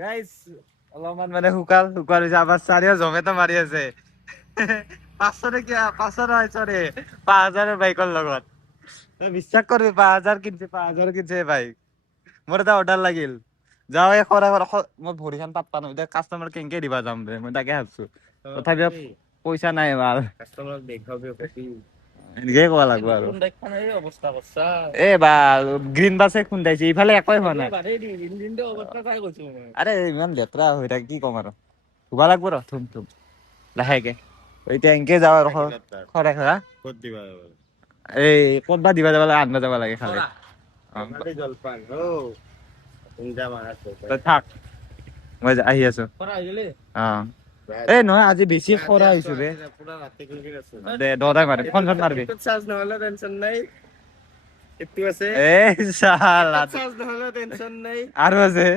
Guys অলপমান মানে শুকাল হৈছে আমাৰ চাৰিও জমেটো মাৰি আছে 500 টকীয়া 500 নহয় সৰি 5000 বাইকৰ লগত তই বিশ্বাস কৰিবি 5000 কিনছে বাইক মোৰ এটা অৰ্ডাৰ লাগিল যাওঁ এই মই ভৰিখন পাত্তা নহয় এতিয়া কাষ্টমাৰ কেনেকে দিবা যাম দে মই তাকে ভাবছো তথাপিও পইচা নাই মাল কাষ্টমাৰক দেখাবি এনেকে কোৱা লাগব আৰু এ বা গ্ৰীণ বাছে খুন্দাইছে ইফালে একোই হোৱা নাই আৰে ইমান লেতেৰা হৈ থাকে কি ক'ম আৰু ধুবা লাগব ৰ থুম লাহেকে এতিয়া এনকে যাওঁ আৰু খৰে খৰা ক'ত দিবা এই ক'তবা দিবা যাব লাগে আনবা যাব লাগে খালি জলপান তই থাক মই আহি আছো অ এই নহয় আজি বেছি খৰা হৈছো ৰে দে দদাই মাৰে ফোন মাৰবি চাৰ্জ নহলে টেনচন নাই এটু আছে এই শালা চাৰ্জ নহলে টেনচন নাই আৰু আছে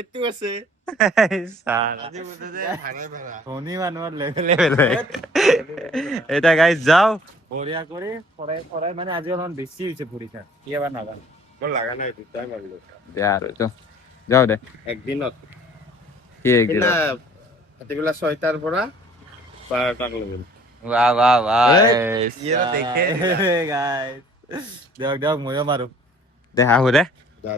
এটু আছে এই শালা আজি বুঝে যে ভাড়া ধনী মানুহৰ লেভেলে এটা গাইস যাও বঢ়িয়া কৰি খৰাই মানে আজি অলপমান বেছি হৈছে পৰীক্ষা কি এবাৰ নাজানো মোৰ লাগা নাই দুটাই মাৰিলো দে আৰু যাও দে একদিনত কি একদিনত ৰাতিপুৱা 6টাৰ পৰা 12টাক লৈকে বাহ ইয়ে দেখে গাইস দিয়ক ময়ো মাৰো দে আহো দে যা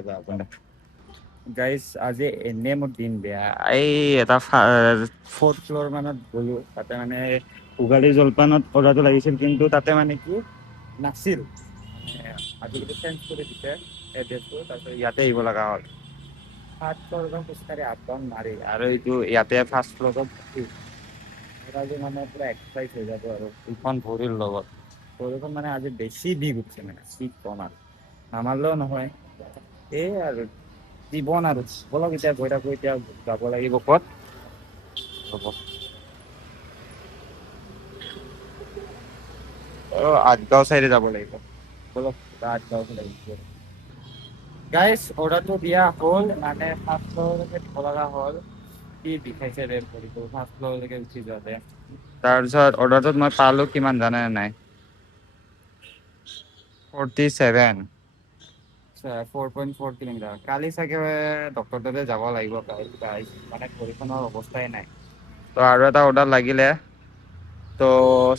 গাইস আজি এনে মোৰ দিন বেয়া এই এটা 4th ফ্লোৰ মানত গলো তাতে মানে উগালি জলপানত অৰ্ডাৰটো লাগিছিল কিন্তু তাতে মানে কি নাছিল আজিকালি চেঞ্জ কৰি দিছে এড্ৰেছটো তাৰপিছত ইয়াতে আহিব লগা হ'ল 7 ফ্লোৰখন খোজকাঢ়ি আপডাউন মাৰি আৰু এইটো ইয়াতে ফাৰ্ষ্ট ফ্লোৰত আজি মানে পুৰা এক্সাৰচাইজ হৈ যাব আৰু ইখন ভৰিৰ লগত ভৰিখন মানে আজি বেছি বিষ উঠছে মানে কি ক'ম আৰু নামাৰলেও নহয় এই আৰু জীৱন আৰু বলক এতিয়া গৈ থাকো এতিয়া যাব লাগিব ক'ত হ'ব আঠগাঁও চাইডে যাব লাগিব বলক আঠগাঁও লাগিব গাইস অৰ্ডাৰটো দিয়া হ'ল মানে ফাৰ্ষ্ট ফ্লোৰলৈকে দিব লগা হ'ল কি বিষাইছে ৰে ভৰিটো ফাৰ্ষ্ট ফ্লোৰলৈকে উঠি যোৱাতে তাৰপিছত অৰ্ডাৰটোত মই পালো কিমান জানে নাই 47 4.4 কিলোমিটাৰ কালি চাগে ডক্টৰ তাতে যাব লাগিব মানে ভৰিখনৰ অৱস্থাই নাই তো আৰু এটা অৰ্ডাৰ লাগিলে তো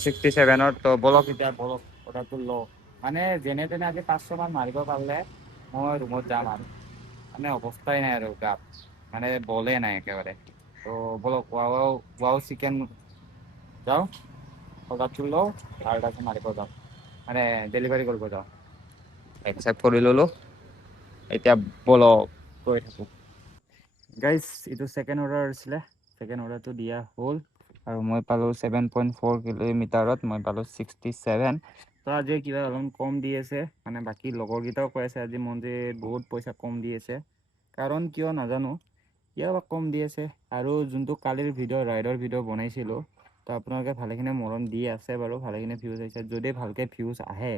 67ৰ তো বলক এতিয়া বলক অৰ্ডাৰটো লওঁ মানে যেনে তেনে আজি 500 মান মাৰিব পাৰিলে মই ৰুমত যাম আৰু মানে অৱস্থাই নাই আৰু গাত মানে বলে নাই একেবাৰে তো বলক ৱাও চিকেন যাওঁ অৰ্ডাৰটো লওঁ আৰু তাৰপিছত মাৰিব যাওঁ মানে ডেলিভাৰী কৰিব যাওঁ একচেপ্ট কৰি ললো এতিয়া বলক গৈ থাকো গাইস এইটো সেকেন্ড অৰ্ডাৰ আছিলে সেকেন্ড অৰ্ডাৰটো দিয়া হ'ল আৰু মই পালো 7.4 কিলোমিটাৰত মই পালো 67 তো আজি কিবা অলপ কম দি আছে মানে বাকী লগৰকেইটাও কৈ আছে আজি মন্দিৰ বহুত পইচা কম দি আছে কাৰণ কিয় নাজানো কিয় বা কম দি আছে আৰু যোনটো কালিৰ ভিডিঅ' ৰাইডৰ ভিডিঅ' বনাইছিলোঁ তো আপোনালোকে ভালেখিনি মৰম দি আছে বাৰু ভালেখিনি ভিউজ আহিছে যদি ভালকৈ ভিউজ আহে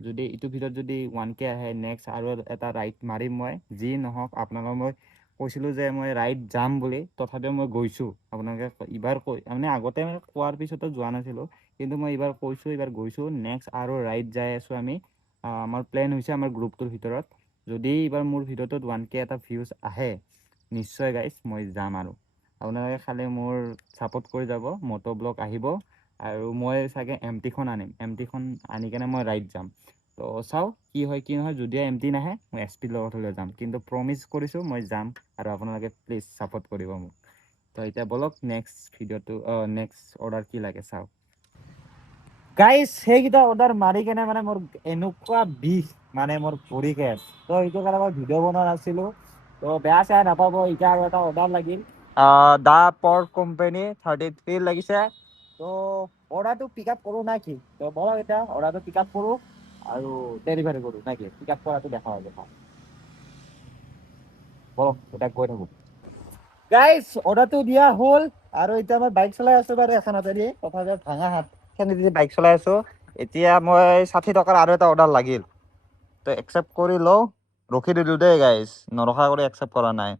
যদি এইটো ভিডিঅ'ত যদি 1K আহে নেক্সট আৰু এটা ৰাইড মাৰিম মই যি নহওক আপোনালোকক মই কৈছিলোঁ যে মই ৰাইড যাম বুলি তথাপিও মই গৈছোঁ আপোনালোকে এইবাৰ মানে আগতে কোৱাৰ পিছতো যোৱা নাছিলোঁ কিন্তু মই এইবাৰ কৈছোঁ এইবাৰ গৈছোঁ নেক্সট আৰু ৰাইড যাই আছোঁ আমি আমাৰ প্লেন হৈছে আমাৰ গ্ৰুপটোৰ ভিতৰত যদি এইবাৰ মোৰ ভিডিঅ'টোত 1K এটা ভিউজ আহে নিশ্চয় গাইজ মই যাম আৰু আপোনালোকে খালি মোৰ ছাপোৰ্ট কৰি যাব মটো ব্লগ আহিব আৰু মই চাগে এমটিখন আনিম এমটিখন আনি কেনে মই ৰাইড যাম তো চাওঁ কি হয় কি নহয় যদি এমটি নাহে মই এছপিৰ লগত হ'লেও যাম কিন্তু প্ৰমিছ কৰিছোঁ মই যাম আৰু আপোনালোকে প্লিজ ছাপোৰ্ট কৰিব মোক তো এতিয়া বলক নেক্সট ভিডিঅ'টো নেক্সট অৰ্ডাৰ কি লাগে চাওঁ গাইজ সেইকেইটা অৰ্ডাৰ মাৰি কেনে মানে মোৰ এনেকুৱা বিষ মানে মোৰ ভৰিকে তো সেইটো কাৰণে মই ভিডিঅ' বনোৱা নাছিলোঁ তো বেয়া চেয়া নাপাব এতিয়া আৰু এটা অৰ্ডাৰ লাগিল দা পৰ্ক কোম্পানী 33 লাগিছে তো অৰ্ডাৰটো পিক আপ কৰোঁ না কি তো বলক এতিয়া অৰ্ডাৰটো পিক আপ কৰোঁ আৰু ডেলিভাৰী কৰোঁ না কি পিক আপ কৰাটো দেখা হ'ব বলক এতিয়া গৈ থাকোঁ গাইজ অৰ্ডাৰটো দিয়া হ'ল আৰু এতিয়া মই বাইক চলাই আছোঁ বাৰু এখন হাতেদি তথাপিও ভাঙা হাতখনেদি বাইক চলাই আছোঁ এতিয়া মই 60 টকাৰ আৰু এটা অৰ্ডাৰ লাগিল তো একচেপ্ট কৰি লওঁ ৰখি দিলোঁ দেই গাইজ নৰখা কৰি একচেপ্ট কৰা নাই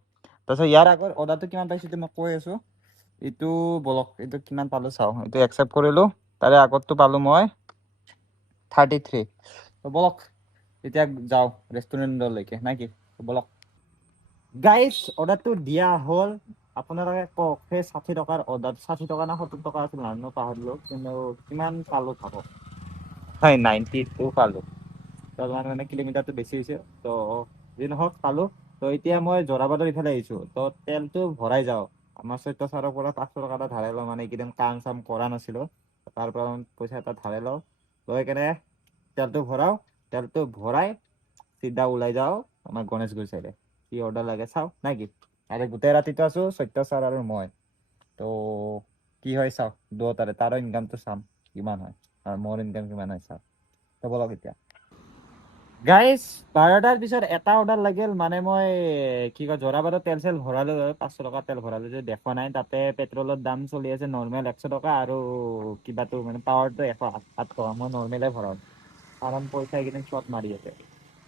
তাৰপিছত ইয়াৰ আগত অৰ্ডাৰটো কিমান পাইছোঁ মই কৈ আছোঁ এইটো বলক এইটো কিমান পালোঁ চাওঁ এইটো একচেপ্ট কৰিলোঁ তাৰে আগতটো পালোঁ মই 33 তো বলক এতিয়া যাওঁ ৰেষ্টুৰেণ্টলৈকে নে কি বলক গাইজ অৰ্ডাৰটো দিয়া হ'ল আপোনালোকে কওক সেই 60 টকাৰ অৰ্ডাৰ 60 টকা না 70 টকা আছিল নাজানো পাহৰিলোঁ কিন্তু কিমান পালোঁ ভাবক হয় 92 পালোঁ তো মানে কিলোমিটাৰটো বেছি হৈছে তো যি নহওক পালোঁ তো এতিয়া মই যোৰাবাটৰ ইফালে আহিছোঁ তো তেলটো ভৰাই যাওঁ আমাৰ চৈত্য ছাৰৰ পৰা 500 টকা এটা ধাৰে লওঁ মানে এইকেইদিন কাম চাম কৰা নাছিলোঁ তাৰ পৰা পইচা এটা ধাৰে লওঁ লৈ কেনে তেলটো ভৰাওঁ তেলটো ভৰাই চিধা ওলাই যাওঁ আমাৰ গণেশগুৰি চাইডে কি অৰ্ডাৰ লাগে চাওঁ নে কি আৰু গোটেই ৰাতিটো আছোঁ সত্য ছাৰ আৰু মই তো কি হয় চাওঁ দুয়োটাৰে তাৰো ইনকামটো চাম কিমান হয় আৰু মোৰ ইনকাম কিমান হয় চাওঁ তো বলক এতিয়া গাইজ 12টাৰ পিছত এটা অৰ্ডাৰ লাগিল মানে মই কি কয় যোৰাবাটত তেল চেল ভৰালোঁ 500 টকা তেল ভৰালোঁ যে দেখা নাই তাতে পেট্ৰলৰ দাম চলি আছে নৰ্মেল 100 টকা আৰু কিবাটো মানে পাৱাৰটো 108 টকা মই নৰ্মেলে ভৰাওঁ কাৰণ পইচা এইকেইদিন শ্বৰ্ট মাৰি আছে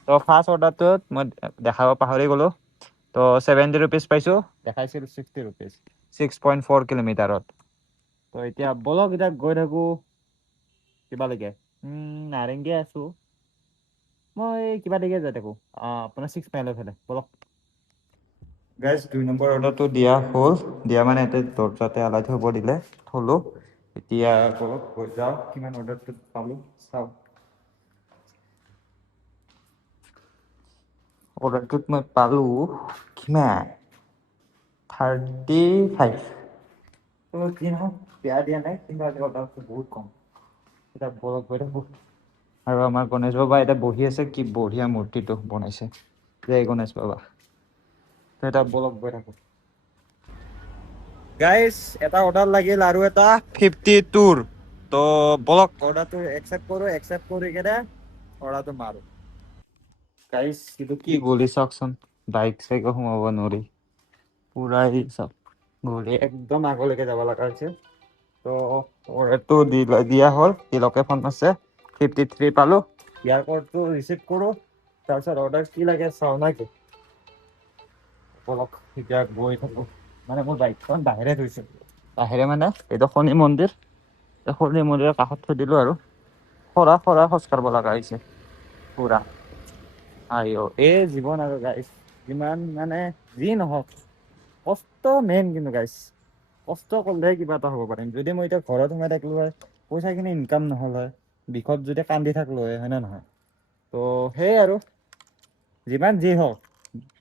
তো ফাৰ্ষ্ট অৰ্ডাৰটোত মই দেখাব পাহৰি গ'লোঁ তো 70 ৰুপিজ পাইছোঁ দেখাইছিল 60 ৰুপিজ 6.4 কিলোমিটাৰত তো এতিয়া বলক এতিয়া গৈ থাকোঁ কিবালৈকে নাৰেংগী আছোঁ মই কিবা দিকে যাই থাকোঁ আপোনাৰ 6 মাইলৰ ফালে বলক গাইজ 2 নম্বৰ অৰ্ডাৰটো দিয়া হ'ল দিয়া মানে এতিয়া দৰ্জাতে আলাই থ'ব দিলে থলোঁ এতিয়া বলক গৈ যাওঁ কিমান অৰ্ডাৰটো পালোঁ চাওঁ অৰ্ডাৰটোত মই পালোঁ কিমান 35 তো কি নহওক বেয়া দিয়া নাই কিন্তু আজি অৰ্ডাৰটো বহুত কম এতিয়া বলক গৈ থাকোঁ আৰু আমাৰ গণেশ বাবা এতিয়া বহি আছে কি বঢ়িয়া মূৰ্তিটো বনাইছে জয় গণেশ বাবা তো এটা বলক গৈ থাকোঁ গাইজ এটা অৰ্ডাৰ লাগিল আৰু এটা 52 তো বলক অৰ্ডাৰটো একচেপ্ট কৰোঁ একচেপ্ট কৰি কেনে অৰ্ডাৰটো মাৰোঁ গাইজ কিন্তু কি গলি চাওকচোন বাইক চাইকো সোমাব নোৱাৰি পুৰাই চাওক গলি একদম আগলৈকে যাব লগা হৈছে তো অৰ্ডাৰটো দিয়া হ'ল তিলকে ফোন আছে 53 পালোঁ ইয়াৰ কোডটো ৰিচিভ কৰোঁ তাৰপিছত অৰ্ডাৰ কি লাগে চাওঁ না কি বলক এতিয়া গৈ থাকোঁ মানে মোৰ বাইকখন বাহিৰে থৈছোঁ বাহিৰে মানে এইটো শনি মন্দিৰ শনি মন্দিৰৰ কাষত থৈ দিলোঁ আৰু খৰা খোজ কাঢ়িব লগা হৈছে পুৰা এই জীৱন আৰু গাইছ যিমান মানে যি নহওক কষ্ট মেইন কিন্তু গাইছ কষ্ট কৰিলেহে কিবা এটা হ'ব পাৰিম যদি মই এতিয়া ঘৰত সোমাই থাকিলোঁ হয় পইচাখিনি ইনকাম নহ'ল হয় বিষত যদি কান্দি থাকিলোঁ হয় নে নহয় তো সেই আৰু যিমান যি হওক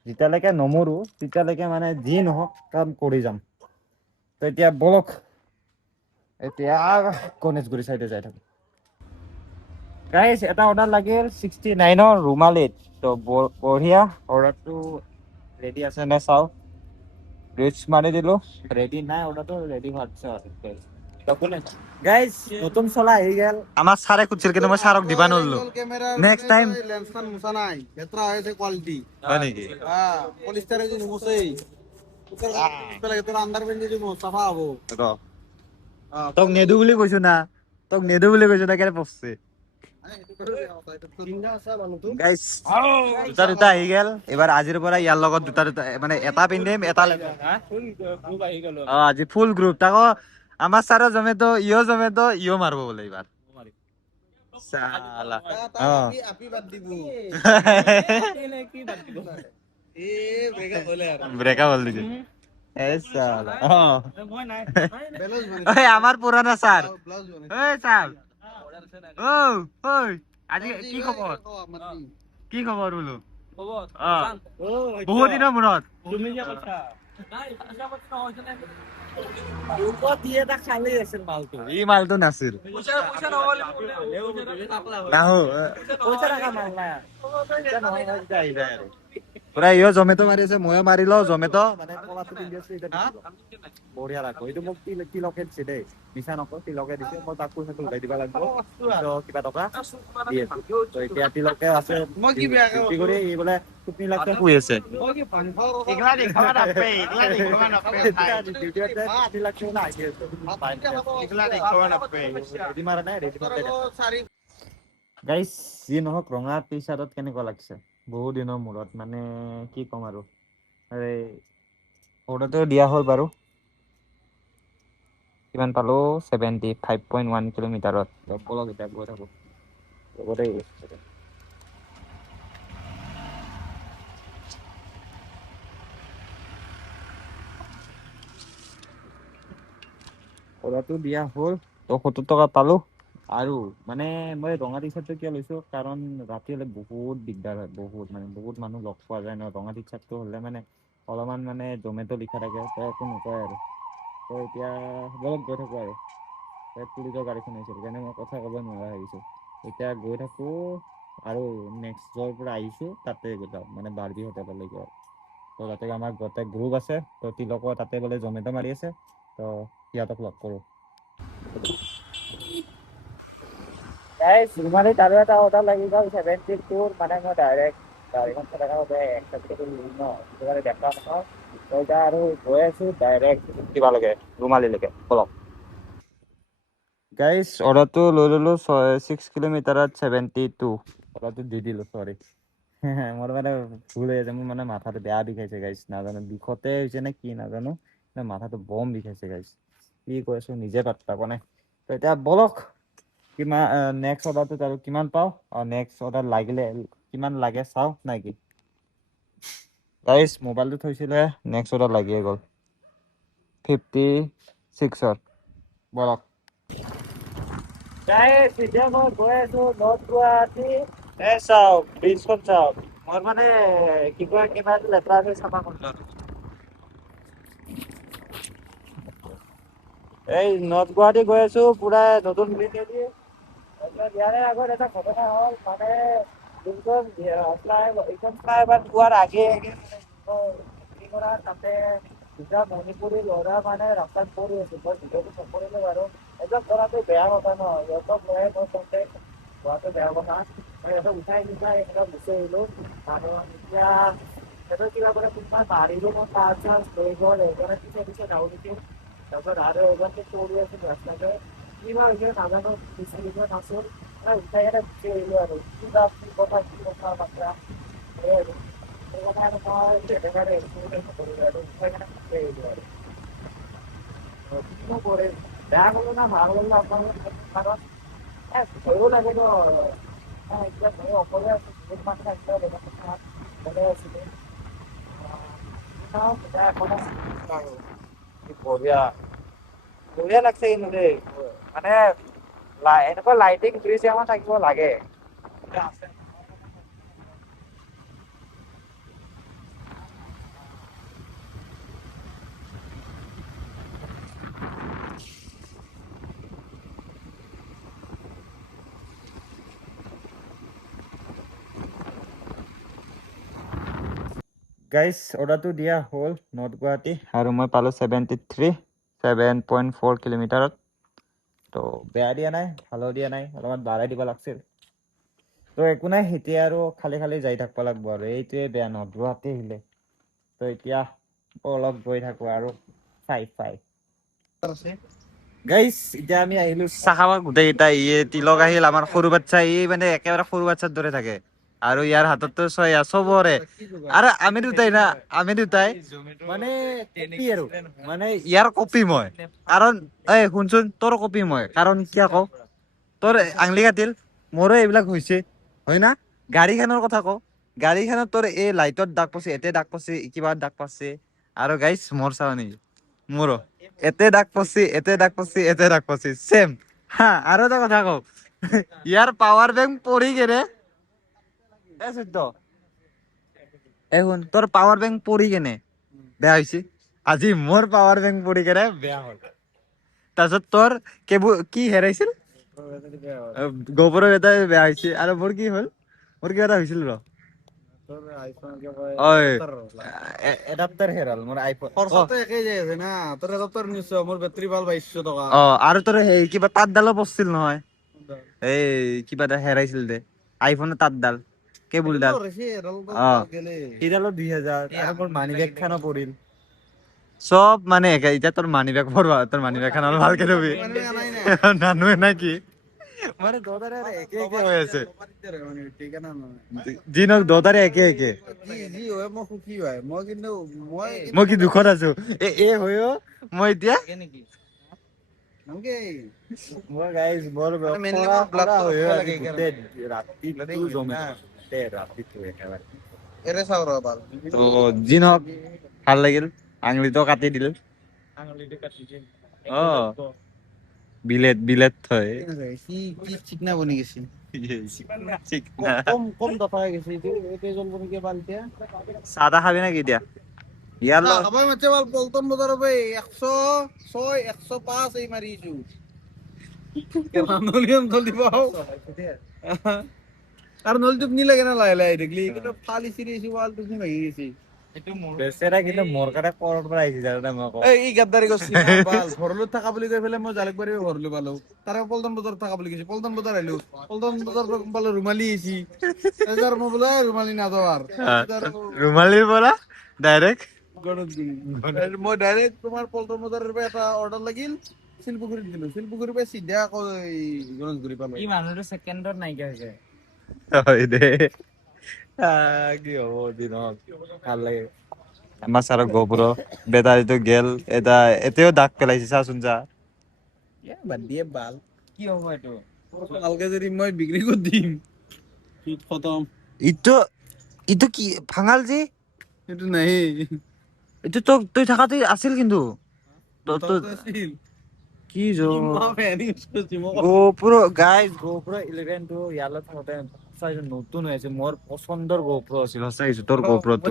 যেতিয়ালৈকে নমৰোঁ তেতিয়ালৈকে মানে যি নহওক কাম কৰি যাম তো এতিয়া বলক এতিয়া গণেশগুৰি চাইডে যাই থাকোঁ গাইজ এটা অৰ্ডাৰ লাগিল 69ৰ ৰুমালীত তো বঢ়িয়া অৰ্ডাৰটো ৰেডি আছে নে চাওঁ ৰিচ মাৰি দিলোঁ ৰেডি নাই অৰ্ডাৰটো ৰেডি হোৱাৰ পিছত গাইজ নতুন চলা আহি গেল আমাৰ ছাৰে খুজিছিল কিন্তু মই ছাৰক দিবা নোৱাৰিলোঁ নেক্সট টাইম লেন্সখন মুছা নাই লেতেৰা হৈছে কোৱালিটি হয় নেকি পলিষ্টাৰে যদি নুমুছেই তোৰ আণ্ডাৰ পেণ্ট যদি চাফা হ'ব তোক নেদো বুলি কৈছো না কেনে পচছে দুটা আহি গেল এবাৰ আজিৰ পৰা ইয়াৰ লগত দুটা মানে এটা পিন্ধিম এটা আজি ফুল গ্ৰুপ তাকো আমাৰ ছাৰৰ জমেটো ইও মাৰিব বোলে এইবাৰ চালা ব্ৰেকআপ হল নেকি আমাৰ পুৰণা ছাৰ আজি কি খবৰ বোলো বহুত দিনৰ মূৰত ই মালটো নাছিল পুৰা ইও জমেটো মাৰি আছে ময়ো মাৰি লওঁ জমেটো মানে বঢ়িয়া ৰাখো এইটো মোক তিলকে দিছে দেই মিছা নকওঁ তিলকে দিছে মই তাক পইচাটো উলাই দিব লাগিব কিবা টকা দি আছো তো এতিয়া তিলকে আছে ডিউটি কৰি এই বোলে 15 লাখ টকা শুই আছে গাইজ যি নহওক ৰঙা টি চাৰ্টত কেনেকুৱা লাগিছে বহু দিনৰ মূৰত মানে কি ক'ম আৰু অৰ্ডাৰটো দিয়া হ'ল বাৰু কিমান পালোঁ 75.1 কিলোমিটাৰত বলক এতিয়া গৈ থাকোঁ অৰ্ডাৰটো দিয়া হ'ল, তো 70 টকা পালোঁ। আৰু মানে মই ৰঙা টি চাৰ্টটো কিয় লৈছোঁ, কাৰণ ৰাতি হ'লে বহুত দিগদাৰ হয়, বহুত মানুহ লগ পোৱা যায় ন। ৰঙা টি চাৰ্টটো হ'লে মানে অলপমান মানে জমেট' লিখা থাকে, তো একো নকয় আৰু। তো এতিয়া বলক গৈ থাকোঁ আৰু। পুলিচৰ গাড়ীখন আহিছিল, সেইকাৰণে মই কথা ক'ব নোৱাৰা হৈ গৈছোঁ। এতিয়া গৈ থাকোঁ আৰু নেক্সট য'ৰ পৰা আহিছোঁ তাতে যাওঁ, মানে বাৰ্বি হোটেললৈকে আৰু। তো তাতে আমাৰ গোটেই গ্ৰুপ আছে, তো তিলকো তাতে বোলে জমেট' মাৰি আছে, তো সিহঁতক লগ কৰোঁ। ৰুমালীত আৰু এটা অৰ্ডাৰ লাগি গ'ল 72, মানে মই ডাইৰেক্ট গাড়ীখন চলাই থাকোঁতে এক্সেপ্ট কৰি ন, সেইটো কাৰণে দেখা নাপাওঁ। তো এতিয়া আৰু গৈ আছোঁ ডাইৰেক্ট কিবালৈকে, ৰুমালীলৈকে, বলক। গাইজ অৰ্ডাৰটো লৈ ল'লোঁ 6 কিলোমিটাৰত 72। অৰ্ডাৰটো দি দিলোঁ, চৰি। মোৰ মানে ভুল হৈ আছে, মোৰ মানে মাথাটো বেয়া বিষাইছে গাইজ, নাজানো বিষতে হৈছে নে কি নাজানো, মাথাটো বম বিষাইছে গাইজ। কি কৈ আছোঁ নিজে পাত্তা পোৱা নাই। তো এতিয়া বলক কিমান নেক্সট অৰ্ডাৰটোত আৰু কিমান পাওঁ, নেক্সট অৰ্ডাৰ লাগিলে কিমান লাগে চাওঁ নেকি। গাইজ মোবাইলটো থৈছিলে, নেক্সট অৰ্ডাৰ লাগিয়ে গ'ল 56ত, বলক। গাইজ এতিয়া মই গৈ আছোঁ নৰ্থ গুৱাহাটী। চাওক ব্ৰিজখন চাওক, মই মানে কি কয় কিবা লেতেৰা আছে চাফা কৰিলোঁ। এই নৰ্থ গুৱাহাটী গৈ আছোঁ, পুৰা নতুন ব্ৰিজ দি। ইয়াৰে আগত এটা ঘটনা হ'ল, মানে যোনখন ফ্লাইঅভাৰ পোৱাৰ আগে তাতে দুটা মণিপুৰী ল'ৰা মানে ৰাস্তাত পৰি আছে। মই ভিডিঅ'টো নকৰিলোঁ বাৰু, এইবিলাক কৰাটো বেয়া কথা ন, সিহঁতক লৈ মই হোৱাটো বেয়া কথা। মই সিহঁতক উঠাই একদম গুচি আহিলোঁ। আৰু এতিয়া সিহঁতৰ কিবা মানে কোনোবাই মাৰিব, মই পাঁচ লৈ গ'ল, সেইকাৰণে পিছে যাওঁ নেকি। তাৰপিছত আৰু এজনটো পৰি আছিল ৰাস্তাতে, কিবা হৈছে নাজানো, বিচাৰিব নাছিল, উঠাই কেনে গুচি আহিলোঁ আৰু। কি কথা বাৰ্তা সেই আৰু সেইটো কাৰণে মই বেলেগ নকৰিলোঁ আৰু উঠাই কেনে গুচি আহিলোঁ আৰু। কিনো কৰিম, বেয়া কৰিলোঁ না ভাল কৰিলোঁ আপোনালোকে কাৰণ ভয়ো লাগে ন। এতিয়া ময়ো অকলে আছোঁ, বহুত মানুহ আহিলে বেলেগ কথা, অকলে আছিলোঁ। বঢ়িয়া বঢ়িয়া লাগছে কিন্তু দেই, মানে এনেকুৱা লাইটিং ব্ৰিজ এখন থাকিব লাগে। গাইজ অৰ্ডাৰটো দিয়া হ'ল নৰ্থ গুৱাহাটী, আৰু মই পালোঁ 73, 7.4 কিলোমিটাৰত। তো বেয়া দিয়া নাই, ভালো দিয়া নাই, অলপমান বাঢ়াই দিব লাগিছিল। তো একো নাই, এতিয়া আৰু খালি খালি যাই থাকিব লাগিব আৰু, এইটোৱে বেয়া নৰ্থ গুৱাহাটী আহিলে। তো এতিয়া অলপ গৈ থাকোঁ আৰু চাই গাইজ এতিয়া আমি আহিলোঁ চাহ খাব গোটেইকেইটা। তিলক আহিল, আমাৰ সৰু বাচ্ছা, মানে একেবাৰে সৰু বাচ্ছাৰ দৰে থাকে। আৰু ইয়াৰ হাততো চবৰে, আৰু আমি দুটাই মানে কপি আৰু, মানে ইয়াৰ কপি মই, কাৰণ শুনচোন, তোৰ কপি মই, কাৰণ কিয় কওঁ, তোৰ আঙুলি কাটিল, মোৰো এইবিলাক হৈছে, হয় না। গাড়ীখনৰ কথা কওঁ, গাড়ীখনত তোৰ এই লাইটত দাগ পাইছে, এতে দাগ পাইছে, কিবা দাগ পাইছে। আৰু গাইজ মোৰ চাবা নেকি, মোৰো এতে দাগ পাইছে, এতে দাগ পাইছে, এতে দাগ পাইছে, চেম। হা, আৰু এটা কথা কওঁ, ইয়াৰ পাৱাৰ বেংক পৰি কেনে শুন, তোৰ পাৱাৰ বেংক পৰি কেনে বেয়া হৈছে, আজি মোৰ পাৱাৰ বেংক পৰি কেনে বেয়া হ'ল। তাৰপিছত তোৰ কেবুল কি হেৰাইছিল, গোবৰৰ এটাই বেয়া হৈছে, আৰু মোৰ কি হ'ল, মোৰ কিবা এটা হৈছিল ৰ, এডাপ্টাৰ হেৰাল মোৰ আইফোন। আৰু তোৰ সেই কিবা তাঁৰডালো পচছিল নহয়, এই কিবা এটা হেৰাইছিল দে, আইফোনৰ তাঁৰডাল, কেবুলডাল। সিডালো 2000, আৰু মোৰ মানি বেগ খানো পৰিল। চব মানে এতিয়া তোৰ মানি বেগ ভৰবা, তোৰ মানি বেগ খান ভালকে থবি, নানোৱে না কি মানে দুটাৰে একে একে হৈ আছে, যি নহওক দুটাৰে একে একে। মই কি দুখত আছো, হৈও মই এতিয়া যি নহওক ভাল লাগিল, আঙুলিটো কাটি দিল। বিলেত থয় কি কি চিকনা বনি গেছে কম কম দফা হয়ে গেছে এতে জ্বলবো নাকি বালতিয়া চাহ তাহ খাবি নাকি এতিয়া ইয়াৰ লগত সবাই মাছে বল পল্টন বজাৰ হবে 106 105 এই মারিছু কেমন নলিয়ন জলদি পাও আর নল টুপ নি লাগে না লাই লাই দেখলি কিন্তু ফালি সিরিয়েছি ওয়াল টুপ নি ভাগি গেছি বেচেৰা কিন্তু মোৰ কাৰণে পৰৰ পৰা আহিছে জানা মই কওঁ এই গাদ্দারি করছি বাল ঘরলু থাকা বলি কই ফেলে মই জালুকবাড়ি ঘরলু পালো তারে পল্টন বজার থাকা বলি গেছি পল্টন বজার আইলো পল্টন বজার বলে রুমালি আইছি এজার মো বলে রুমালি না দাও আর ৰুমালীৰ পৰা ডাইৰেক্ট গণেশগুৰি মই ডাইৰেক্ট তোমাৰ পল্টন বজাৰেৰ একটা অৰ্ডাৰ লাগিল শিলপুকুৰি দিলো শিলপুকুৰি পে সিধা কই গণেশগুৰি পালো ই মানুহটো ছেকেণ্ডত নাইকিয়া হৈ যায় হয় দে কি হ'ব দিনত ভাল লাগে আমাৰ ছাৰৰ গোবৰ বেটাৰীটো গেল এটা এতিয়াও দাগ পেলাইছে চাচোন যা বাদ দিয়ে বাল কি হ'ব এইটো কালকে যদি মই বিক্রি করে দিম খতম ইটো ইটো কি ভাঙাল যে এটা নাই এইটো তই থাকাতে আছিল কিন্তু কি গোপ্ৰ গাইজ গোপ্ৰ 11 টো ইয়ালৈ থাকোতে সঁচাই নতুন হৈ আছে মোৰ পচন্দৰ গোপ্ৰ আছিল সঁচাই তোৰ গোপ্ৰটো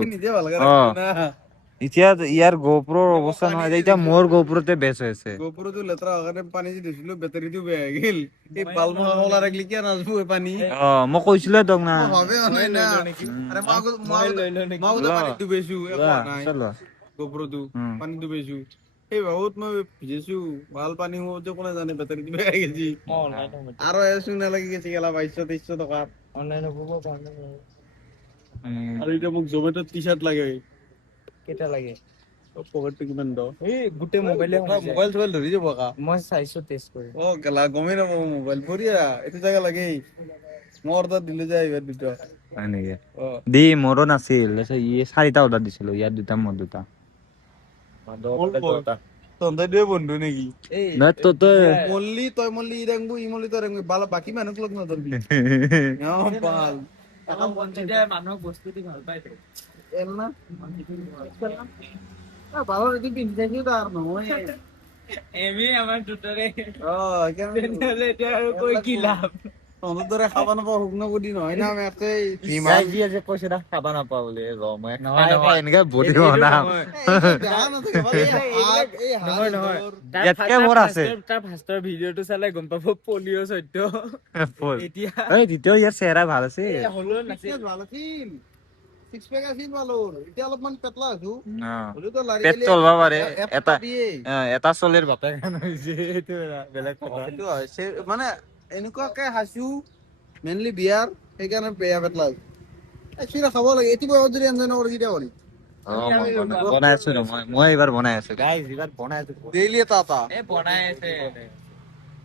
এতিয়া ইয়াৰ গোপ্ৰৰ অৱস্থা নহয় এতিয়া মোৰ গোপ্ৰতে বেচ হৈছে গোপ্ৰটো লেতেৰা কাৰণে পানী যে দিছিলো বেটাৰীটো বেয়া হৈ গেল এই বালমা হলা ৰাখলি কি নাজবো পানী মই কৈছিলো তোক না ভাবে নাই না আরে মাগো পানী ডুবেছো একো নাই গোপ্ৰটো পানী ডুবেছো এই বহুত মই ভিজেছো ভাল পানী হওঁতে কোনে জানে বেটাৰীটো বেয়া হৈ গেছি আৰু এসু নালাগি গেছি গেলা 2200 টকা অনলাইন হ'ব আৰু এতিয়া মোক জমেটো টি-শাৰ্ট লাগে কেইটা লাগে পকেটটো কিমান দ এই গোটেই মোবাইলে মোবাইল চোবাইল ধৰি যাব কা মই চাইছো টেষ্ট কৰি অ গেলা গমেই নাপাব মোবাইল বঢ়িয়া এইটো জাগা লাগে মই অৰ্ডাৰ দিলে যায় এইবাৰ দুটা হয় নেকি অ দি মোৰো নাছিল ইয়ে 4টা অৰ্ডাৰ দিছিলো ইয়াৰ দুটা মোৰ দুটা তহঁতে দুয়ে বন্ধু নেকি না তই মল্লি তই মল্লি ই ৰেংবু ই মল্লি তই ৰেংবু বাকি মানুহক লগ নধৰবি অ বাল মানুহক বস্তু দি ভাল পাই এলনা বালৰ এটি পিন্ধি থাকি তাৰ নহয় এমি আমাৰ দুটাৰে অ তেনেহ'লে এতিয়া আৰু কৈ কি লাভ তহঁতৰ দৰে খাব নাপাওঁ হুক নবদি নহয় না আমি একেই যি আছে কৈছে না খাবা নাপাওঁ বুলি ৰ মই এনেকে বডি বনাম ইয়াতকে মোৰ আছে তাৰ ফাৰ্ষ্টৰ ভিডিঅ'টো চালে গম পাব পলিঅ' সত্য এতিয়া এই দ্বিতীয় ইয়াৰ চেহেৰা ভাল আছে হ'লেও নাছিল ভাল আছিল সিক্স পেক আছিল ভালোৰ এতিয়া অলপমান পেটলা আছো হলেতো লাৰি পেট চলবা পাৰে এটা দিয়ে এটা চলিৰ বাপেক হৈছে এইটো বেলেগ কথা সেইটো হয় মানে এনেকুৱাকে হাসু মেইনলি বিয়াৰ সেইকাৰণে বেয়া পেটলা চিৰা খাব লাগে এটি বয়সত যদি এনজয় নকৰি কেতিয়া কৰি বনাই আছো মই এইবাৰ বনাই আছো গাইজ এইবাৰ বনাই আছো ডেইলি এটা এটা বনাই আছে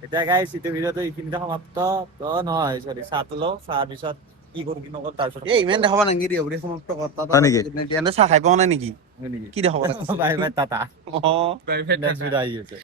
এতিয়া গাইজ এইটো ভিডিঅ'টো এইখিনিতে সমাপ্ত নহয় চৰি চাহটো লওঁ চাহ পিছত কি কৰো কি নকৰো তাৰপিছত এই ইমান দেখাব নাংগি দিয় বুলি সমাপ্ত কৰতা হয় নেকি? এনে চাহ খাই পোৱা নাই নেকি নেকি কি দেখাব লাগে বাই বাই টাটা অ নেক্সট ভিডিঅ' আহি আছে